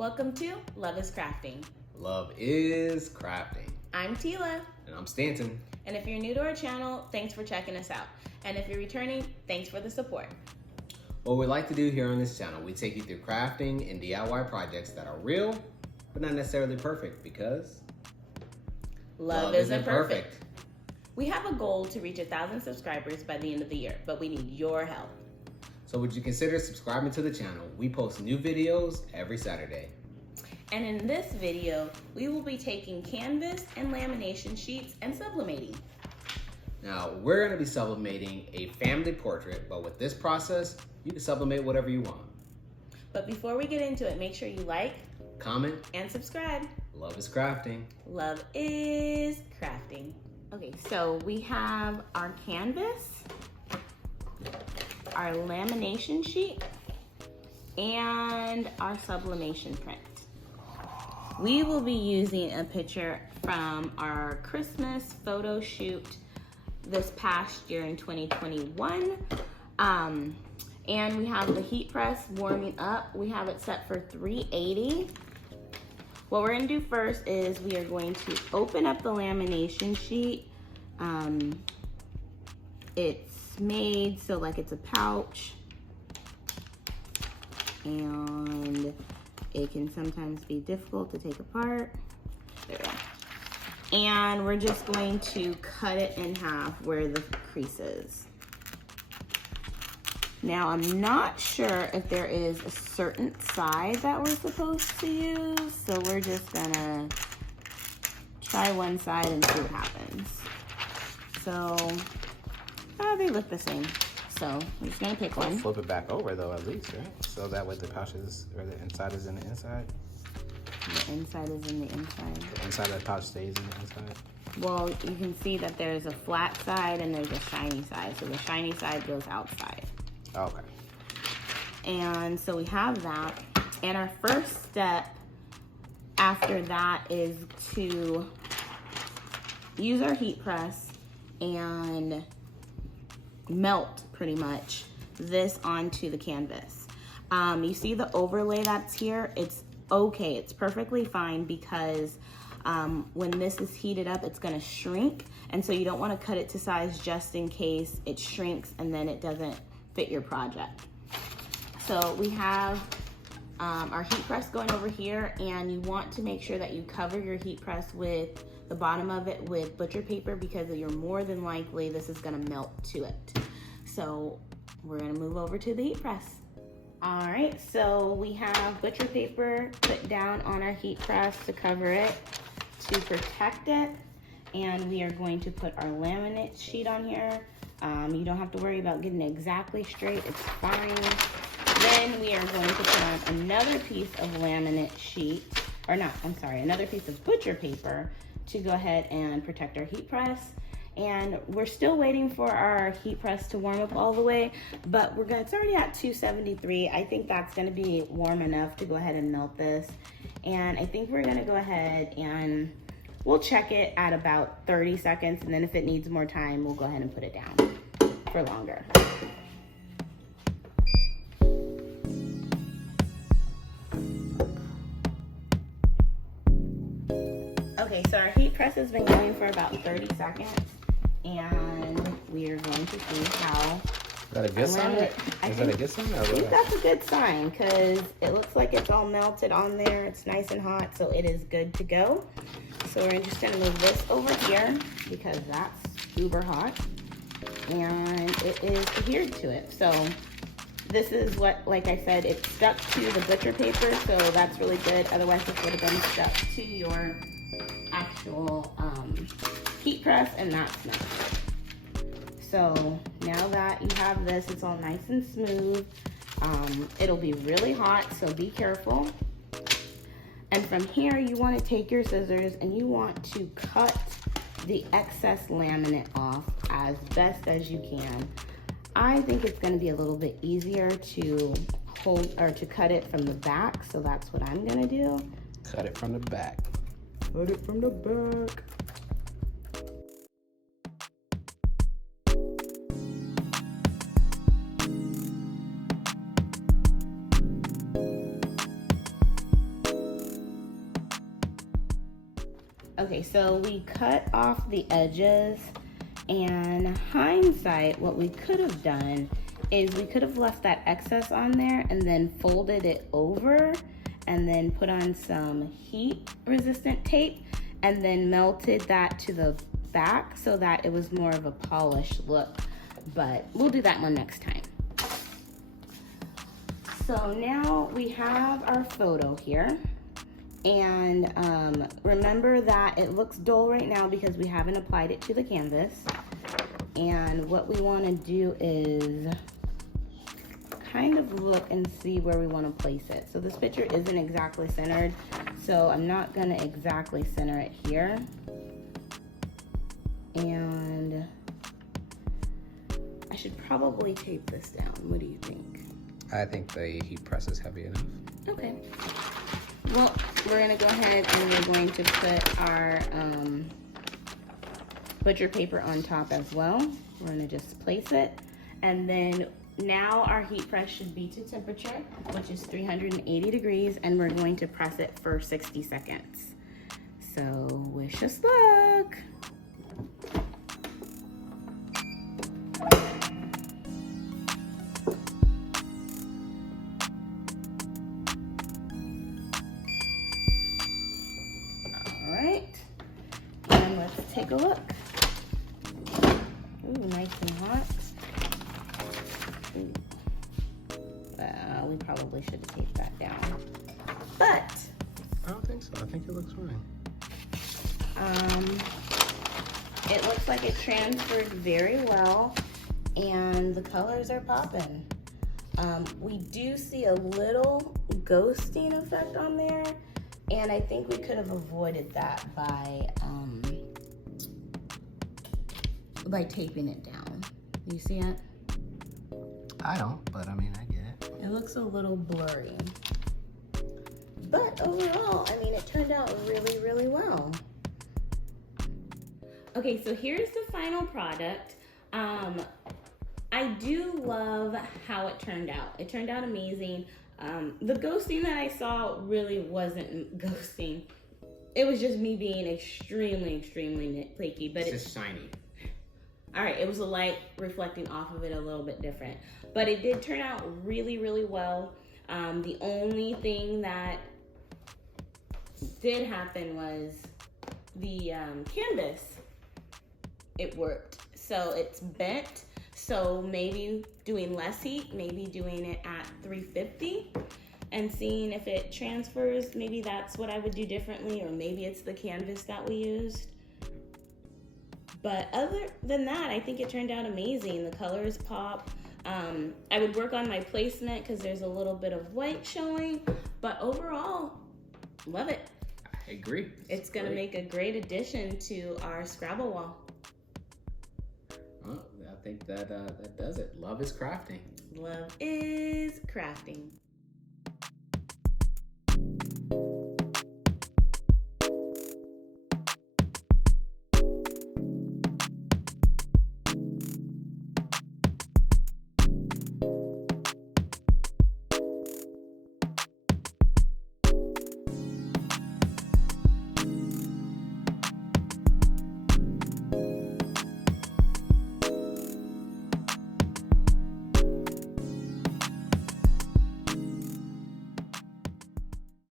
Welcome to Love is Crafting. Love is crafting. I'm Tila. And I'm Stanton. And if you're new to our channel, thanks for checking us out. And if you're returning, thanks for the support. What we like to do here on this channel, we take you through crafting and DIY projects that are real, but not necessarily perfect because love isn't perfect. We have a goal to reach 1,000 subscribers by the end of the year, but we need your help. So would you consider subscribing to the channel? We post new videos every Saturday. And in this video, we will be taking canvas and lamination sheets and sublimating. Now, we're going to be sublimating a family portrait, but with this process, you can sublimate whatever you want. But before we get into it, make sure you like, comment, and subscribe. Love is crafting. Love is crafting. Okay, so we have our canvas, our lamination sheet, and our sublimation print. We will be using a picture from our Christmas photo shoot this past year in 2021. And we have the heat press warming up. We have it set for 380. What we're gonna do first is we are going to open up the lamination sheet. It's made so like it's a pouch, and it can sometimes be difficult to take apart. There we go. And we're just going to cut it in half where the crease is. Now, I'm not sure if there is a certain side that we're supposed to use, so we're just gonna try one side and see what happens. So, they look the same. So, I'm just gonna pick one. Flip it back over though, at least, right? So that way the pouch is, or the inside is in the inside. The inside is in the inside. The inside of the pouch stays in the inside. Well, you can see that there's a flat side and there's a shiny side. So the shiny side goes outside. Okay. And so we have that. And our first step after that is to use our heat press and melt pretty much this onto the canvas. You see the overlay that's here? It's okay, it's perfectly fine because when this is heated up, it's gonna shrink. And so you don't wanna cut it to size just in case it shrinks and then it doesn't fit your project. So we have our heat press going over here, and you want to make sure that you cover your heat press with the bottom of it with butcher paper because you're more than likely this is gonna melt to it. So we're gonna move over to the heat press. All right, so we have butcher paper put down on our heat press to cover it, to protect it. And we are going to put our laminate sheet on here. You don't have to worry about getting it exactly straight, it's fine. Then we are going to put on another piece of laminate sheet, or not, I'm sorry, another piece of butcher paper to go ahead and protect our heat press. And we're still waiting for our heat press to warm up all the way, but it's already at 273. I think that's gonna be warm enough to go ahead and melt this. And I think we're gonna go ahead and we'll check it at about 30 seconds, and then if it needs more time, we'll go ahead and put it down for longer. Okay, so our heat press has been going for about 30 seconds, and we are going to see how. Is that a good sign? Is that a good sign? I think that's a good sign because it looks like it's all melted on there. It's nice and hot, so it is good to go. So we're just gonna move this over here because that's uber hot and it is adhered to it. So this is what, like I said, it's stuck to the butcher paper, so that's really good. Otherwise this would have been stuck to your actual heat press, and that's not good. So now that you have this, it's all nice and smooth. It'll be really hot, so be careful. And from here, you want to take your scissors and you want to cut the excess laminate off as best as you can. I think it's going to be a little bit easier to hold or to cut it from the back, so that's what I'm going to do. Cut it from the back. Cut it from the back. Okay, so we cut off the edges, and hindsight, what we could have done is we could have left that excess on there and then folded it over and then put on some heat resistant tape and then melted that to the back so that it was more of a polished look. But we'll do that one next time. So now we have our photo here. And remember that it looks dull right now because we haven't applied it to the canvas. And what we want to do is kind of look and see where we want to place it. So this picture isn't exactly centered, so I'm not going to exactly center it here. And I should probably tape this down. What do you think? I think the heat press is heavy enough. Okay. Well, we're gonna go ahead and we're going to put our butcher paper on top as well. We're gonna just place it. And then now our heat press should be to temperature, which is 380 degrees, and we're going to press it for 60 seconds. So wish us luck. Take a look. Ooh, nice and hot. Ooh. We probably should have taped that down. But I don't think so. I think it looks fine. It looks like it transferred very well, and the colors are popping. We do see a little ghosting effect on there, and I think we could have avoided that by taping it down. Do you see it? I don't, but I mean, I get it. It looks a little blurry. But overall, I mean, it turned out really, really well. Okay, so here's the final product. I do love how it turned out. It turned out amazing. The ghosting that I saw really wasn't ghosting. It was just me being extremely, extremely nitpicky. But it's just shiny. All right, it was the light reflecting off of it a little bit different. But it did turn out really, really well. The only thing that did happen was the canvas, it worked. So it's bent. So maybe doing less heat, maybe doing it at 350 and seeing if it transfers. Maybe that's what I would do differently, or maybe it's the canvas that we used. But other than that, I think it turned out amazing. The colors pop. I would work on my placement because there's a little bit of white showing, but overall, love it. I agree. It's gonna make a great addition to our Scrabble wall. Well, I think that does it. Love is crafting. Love is crafting.